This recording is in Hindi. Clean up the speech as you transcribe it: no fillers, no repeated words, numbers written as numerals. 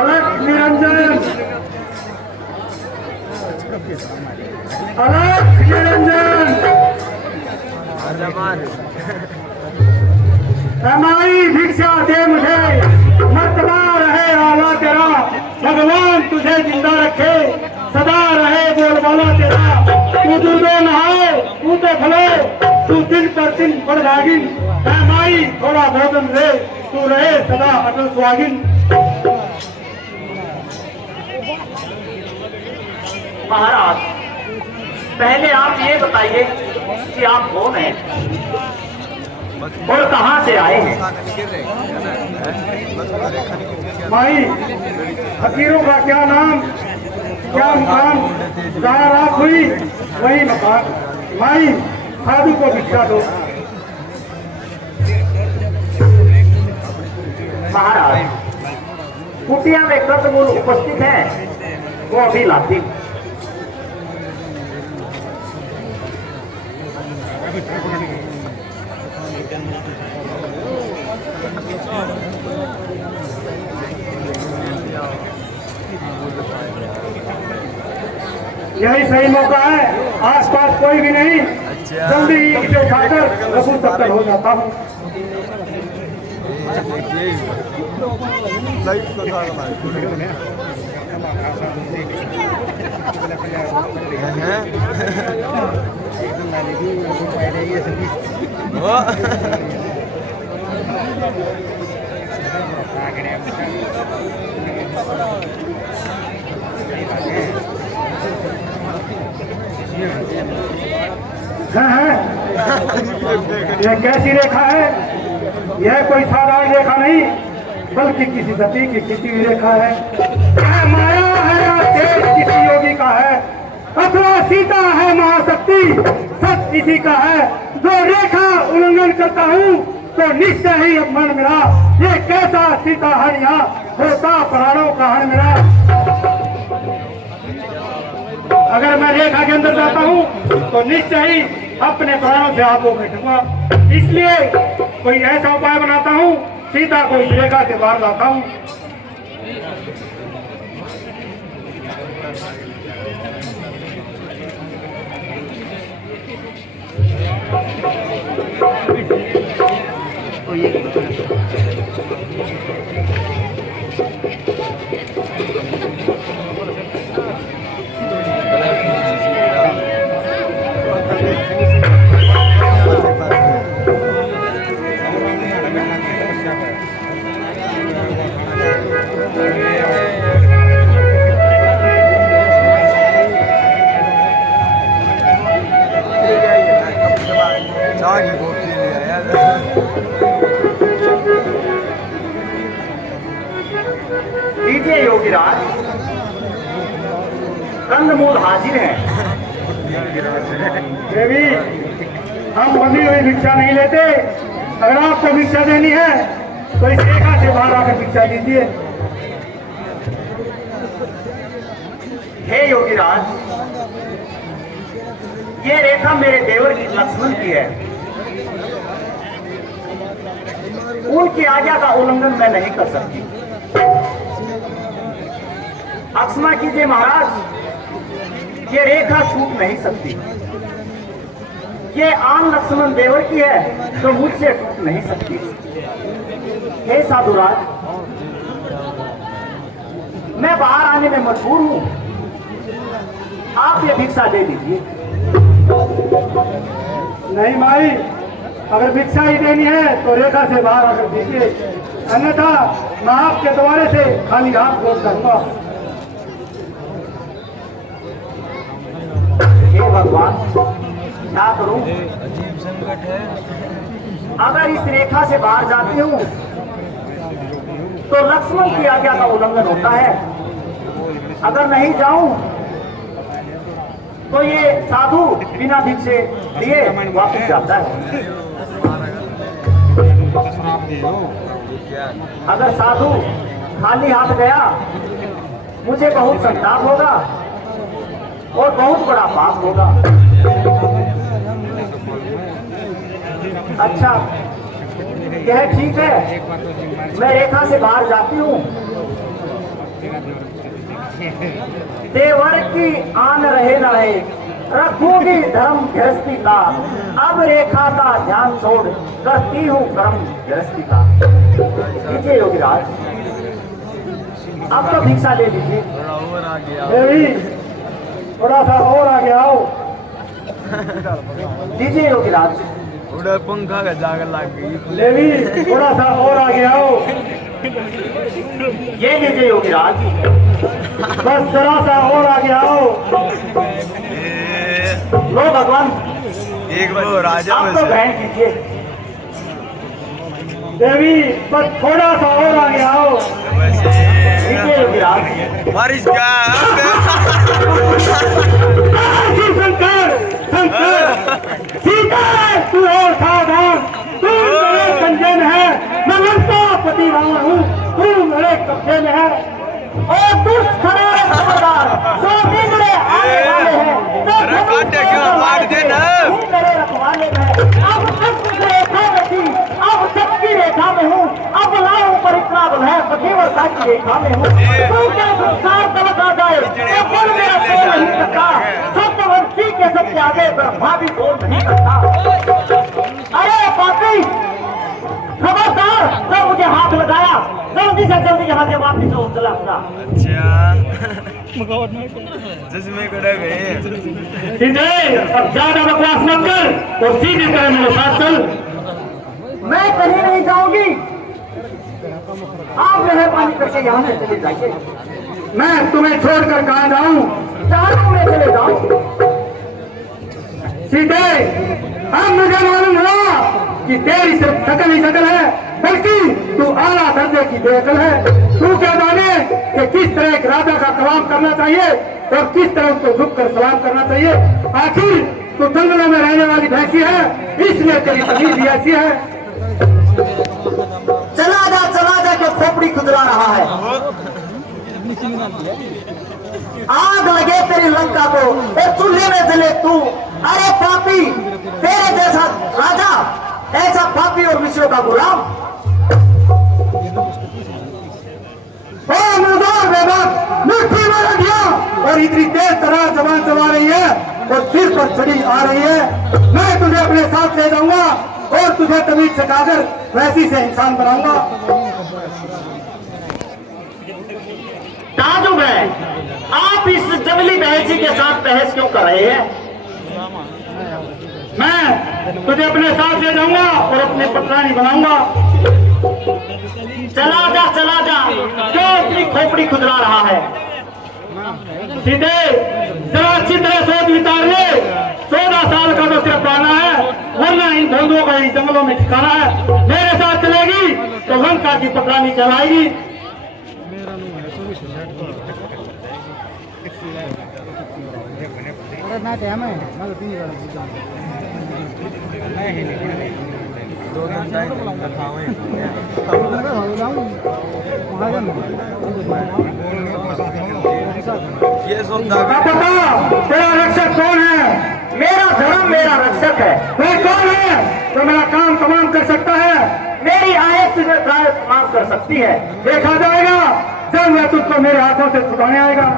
अलग निरंजन, अलग निरंजन। माई भिक्षा दे मुझे, मर्तबा रहे आला तेरा, भगवान तुझे जिंदा रखे, सदा रहे बोलबाला तेरा। तू दूधो नहाए, तू तो फले, तू दिन पर दिन बढ़ भागिन। माई थोड़ा भोजन दे, तू रहे सदा अटल सुहागिन। महाराज, पहले आप ये बताइए कि आप कौन हैं और कहां से आए हैं? माई, फकीरों का क्या नाम, क्या मुकाम, जहाँ रात हुई वही मकान। माई, साधु को भिक्षा दो। महाराज, कुटिया में कर्तमूल उपस्थित है, वो अभी लाती हूं। यही सही मौका है, आसपास कोई भी नहीं। जल्दी इसे उठाकर रफू चक्कर हो जाता हूँ। यह कैसी रेखा है? यह कोई साधारण रेखा नहीं, बल्कि किसी सती की खींची हुई रेखा है। यह माया है या तेज किसी योगी का है, अथवा सीता है महाशक्ति, सच इसी का है। जो रेखा उल्लंघन करता हूँ तो निश्चय ही अपमान मेरा। ये कैसा सीता हर यहाँ होता प्राणों का हर मेरा। अगर मैं रेखा के अंदर जाता हूँ तो निश्चय ही अपने प्राणों से आपको बैठूंगा। इसलिए कोई ऐसा उपाय बनाता हूँ, सीता को इस रेखा से बाहर लाता हूँ। लीजिए योगीराज, कंदमूल हाजिर है। देवी, हम बंधी हुई भिक्षा नहीं लेते। अगर आपको भिक्षा देनी है तो इस रेखा से बाहर आकर भिक्षा दीजिए। हे योगीराज, ये रेखा मेरे देवर की लक्ष्मण की है। उनकी आज्ञा का उल्लंघन मैं नहीं कर सकती। क्षमा कीजिए महाराज, ये रेखा छूट नहीं सकती। ये आन लक्ष्मण देवर की है तो मुझसे टूट नहीं सकती। हे साधुराज, मैं बाहर आने में मजबूर हूं, आप ये भिक्षा दे दीजिए। नहीं माई, अगर भिक्षा ही देनी है तो रेखा से बाहर आकर दीजिए, अन्यथा मैं आपके द्वारे से खाली हाथ लौट करूंगा। हे भगवान, क्या करूं? अजीब संकट है। अगर इस रेखा से बाहर जाती हूं तो लक्ष्मण की आज्ञा का उल्लंघन होता है। अगर नहीं जाऊं तो ये साधु बिना भिक्षे दिए वापस जाता है। अगर साधु खाली हाथ गया मुझे बहुत संताप होगा और बहुत बड़ा पाप होगा। अच्छा, यह ठीक है, मैं रेखा से बाहर जाती हूँ देवर की आन रहे न रहे, रखूंगी धर्म गृहस्थी का। अब रेखा का ध्यान छोड़, करती हूँ कर्म गृहस्थी का। लीजिए योगीराज, अब तो भिक्षा ले लीजिए। थोड़ा और आ गया। देवी थोड़ा सा और आगे आओ। लीजिए योगीराज। थोड़ा पंखा का जाग लग गई। देवी थोड़ा सा और आगे आओ। ये लीजिए योगीराज। बस जरा सा और आगे आओ। लो भगवान, एक बार वो राजा आप में तो से ग्रहण कीजिए। देवी बस थोड़ा सा और आगे आओ। लीजिए योगीराज। बारिश का शिव शंकर शंकर सीता तू और सावधान, तू मेरे संजन है, मैं लंका पति रहा हूँ, तू मेरे कब्जे में है। और दुष्ट खड़े खबरदार, जो भी मेरे आने वाले हैं, जो अरे काटे क्यों मार देना? तू मेरे रखवाले में। अब सबकी रेखा में थी, अब सबकी रेखा में हूँ। अब लाऊं पर इतना बल है, पतिव्रता की रेखा में हूँ। तू क्या संसार तलक आ जाए, तो बोल मेरा बोल नहीं सकता। सत्यवंशी के सबसे आगे ब्रह्मा भी बोल नहीं सकता। अरे पापी, खबरदार, तो मुझे हाथ लगाया, जल्दी से जल्दी यहाँ से वापिस हो चला अपना। अच्छा जिसमें कड़ा गए सीधे अब ज्यादा बकवास मत कर और सीधे कर मेरे साथ चल। मैं कहीं नहीं जाऊंगी, आप मेहरबानी करके यहाँ से चले जाइए। मैं तुम्हें छोड़कर कहाँ जाऊँ? चारों में चले जाओ। सीधे अब मुझे मालूम हुआ कि तेरी सिर्फ शकल ही शकल है, बल्कि तू आला दर्जे की बेअकल है। तू क्या जाने कि किस तरह एक राजा का कलाम करना चाहिए और किस तरह उसको झुक कर सलाम करना चाहिए। आखिर तू जंगलों में रहने वाली भैंसी है, इसलिए तेरी तमीज भी ऐसी है। चला जा के खोपड़ी खुदरा रहा है। आग लगे तेरी लंका को, एक चूल्हे में जले तू। अरे पापी, तेरे जैसा राजा, ऐसा पापी और विषयों का गुलाम। मिट्टी में रख दिया और इतनी तेज तरह जवान चला रही है और सिर पर चढ़ी आ रही है। मैं तुझे अपने साथ ले जाऊंगा और तुझे तमीज सिखाकर वैसी से इंसान बनाऊंगा। ताजुब है, आप इस जंगली भैंसी के साथ बहस क्यों कर रहे हैं? मैं तुझे अपने साथ ले जाऊंगा और अपने पटरानी बनाऊंगा। चला जा, क्यों इतनी खोपड़ी खुदरा रहा है? सीधे जरा अच्छी तरह सोच विचार ले। 14 साल का तो सिर्फ पाना है, वरना इन भोंदुओं का इन जंगलों में ठिकाना है। मेरे साथ चलेगी तो लंका की पटरानी कहलाएगी। दो दिन टाइम खावे ये सोचता बता तेरा रक्षक कौन है? मेरा धर्म मेरा रक्षक है। वह कौन है जो मेरा काम तमाम कर सकता है? मेरी आयत तुझे तमाम कर सकती है। देखा जाएगा जब मैं तुझको मेरे हाथों से छुड़ाने आएगा।